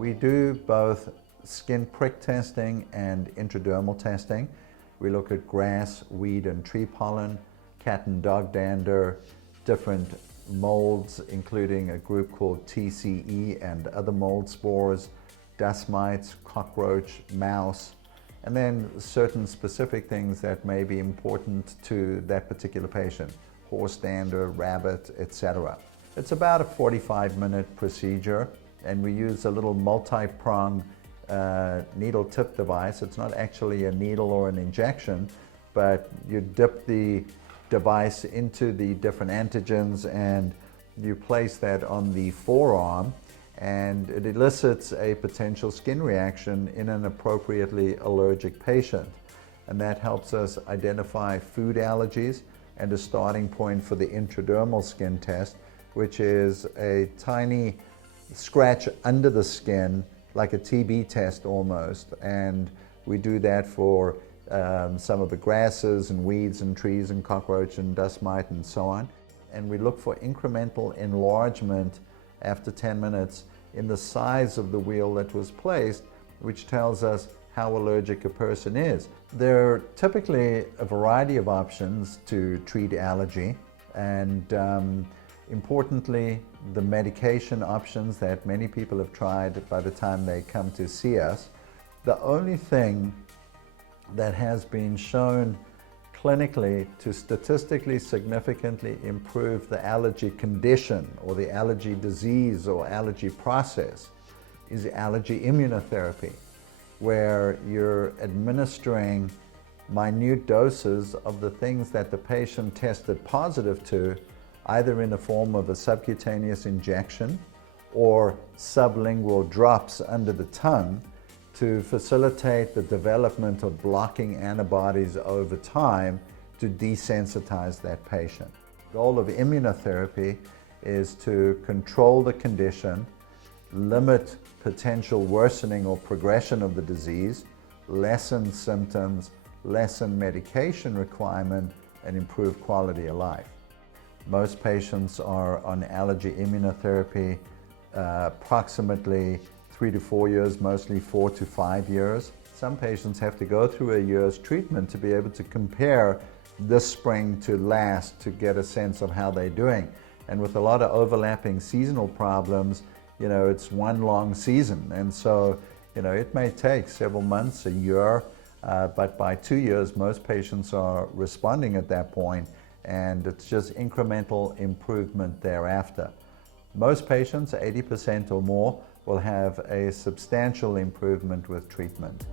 We do both skin prick testing and intradermal testing. We look at grass, weed, and tree pollen, cat and dog dander, different molds, including a group called TCE and other mold spores, dust mites, cockroach, mouse, and then certain specific things that may be important to that particular patient, horse dander, rabbit, etc. It's about a 45-minute procedure, and we use a little multi-prong needle tip device. It's not actually a needle or an injection, but you dip the device into the different antigens and you place that on the forearm, and it elicits a potential skin reaction in an appropriately allergic patient. And that helps us identify food allergies and a starting point for the intradermal skin test, which is a tiny scratch under the skin, like a TB test almost. And we do that for some of the grasses and weeds and trees and cockroach and dust mite and so on. And we look for incremental enlargement after 10 minutes in the size of the wheal that was placed, which tells us how allergic a person is. There are typically a variety of options to treat allergy, and importantly, the medication options that many people have tried by the time they come to see us. The only thing that has been shown clinically to statistically significantly improve the allergy condition or the allergy disease or allergy process is allergy immunotherapy, where you're administering minute doses of the things that the patient tested positive to, either in the form of a subcutaneous injection or sublingual drops under the tongue, to facilitate the development of blocking antibodies over time to desensitize that patient. The goal of immunotherapy is to control the condition, limit potential worsening or progression of the disease, lessen symptoms, lessen medication requirement, and improve quality of life. Most patients are on allergy immunotherapy approximately 3 to 4 years, mostly 4 to 5 years. Some patients have to go through a year's treatment to be able to compare this spring to last to get a sense of how they're doing. And with a lot of overlapping seasonal problems, it's one long season. And so, it may take several months, a year, but by 2 years, most patients are responding at that point, and it's just incremental improvement thereafter. Most patients, 80% or more, will have a substantial improvement with treatment.